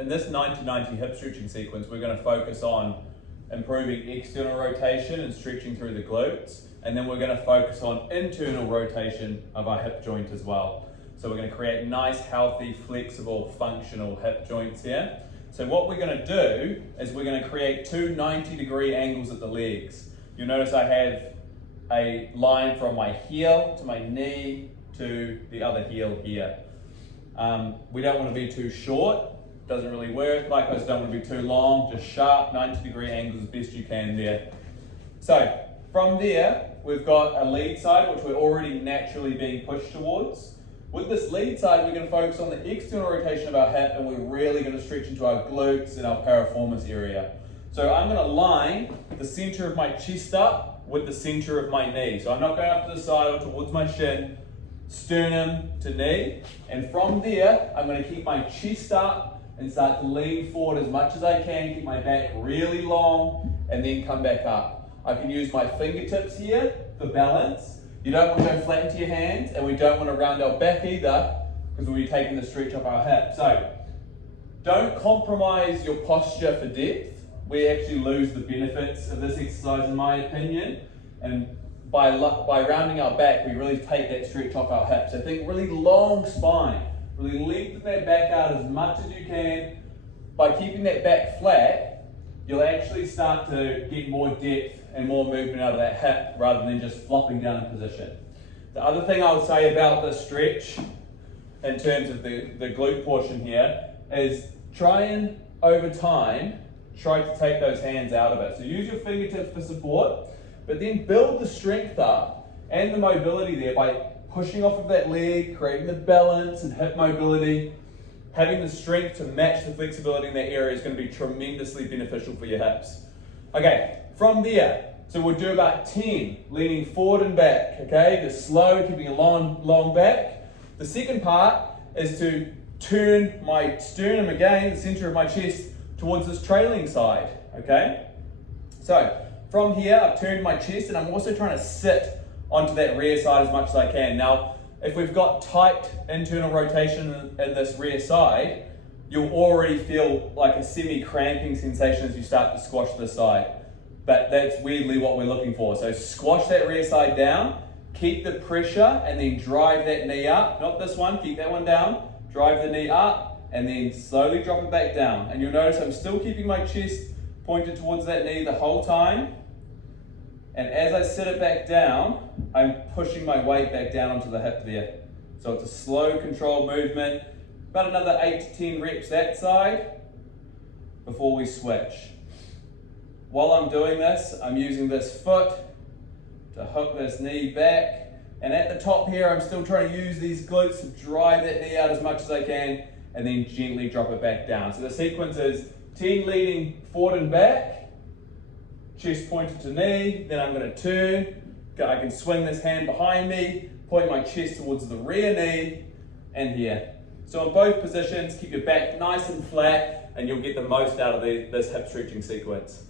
in this 90-90 hip stretching sequence, we're going to focus on improving external rotation and stretching through the glutes. And then we're going to focus on internal rotation of our hip joint as well. So we're going to create nice, healthy, flexible, functional hip joints here. So what we're going to do is we're going to create two 90-degree angles at the legs. You'll notice I have a line from my heel to my knee to the other heel here. We don't want to be too short, doesn't really work. Likewise, don't want to be too long, just sharp 90-degree angles as best you can there. So from there, we've got a lead side, which we're already naturally being pushed towards. With this lead side, we're going to focus on the external rotation of our hip, and we're really going to stretch into our glutes and our piriformis area. So I'm going to line the center of my chest up with the center of my knee. So I'm not going up to the side or towards my shin, sternum to knee. And from there, I'm going to keep my chest up and start to lean forward as much as I can, keep my back really long, and then come back up. I can use my fingertips here for balance. You don't want to go flat into your hands, and we don't want to round our back either, because we'll be taking the stretch off our hip. So don't compromise your posture for depth. We actually lose the benefits of this exercise, in my opinion. And by rounding our back, we really take that stretch off our hips. So think really long spine. Really lengthen that back out as much as you can. By keeping that back flat, you'll actually start to get more depth and more movement out of that hip rather than just flopping down in position. The other thing I would say about this stretch in terms of the glute portion here is try and, over time, try to take those hands out of it. So use your fingertips for support, but then build the strength up and the mobility there by pushing off of that leg, creating the balance and hip mobility. Having the strength to match the flexibility in that area is going to be tremendously beneficial for your hips. Okay, from there, so we'll do about 10, leaning forward and back, okay? Just slow, keeping a long back. The second part is to turn my sternum again, the center of my chest, towards this trailing side, okay? So from here, I've turned my chest, and I'm also trying to sit onto that rear side as much as I can. Now, if we've got tight internal rotation in this rear side, you'll already feel like a semi-cramping sensation as you start to squash this side. But that's weirdly what we're looking for. So squash that rear side down, keep the pressure, and then drive that knee up. Not this one, keep that one down. Drive the knee up, and then slowly drop it back down. And you'll notice I'm still keeping my chest pointed towards that knee the whole time. And as I sit it back down, I'm pushing my weight back down onto the hip there. So it's a slow, controlled movement. About another 8 to 10 reps that side before we switch. While I'm doing this, I'm using this foot to hook this knee back. And at the top here, I'm still trying to use these glutes to drive that knee out as much as I can, and then gently drop it back down. So the sequence is 10 leading forward and back, chest pointed to knee, then I'm going to turn. I can swing this hand behind me, point my chest towards the rear knee, and here. So in both positions, keep your back nice and flat, and you'll get the most out of this hip stretching sequence.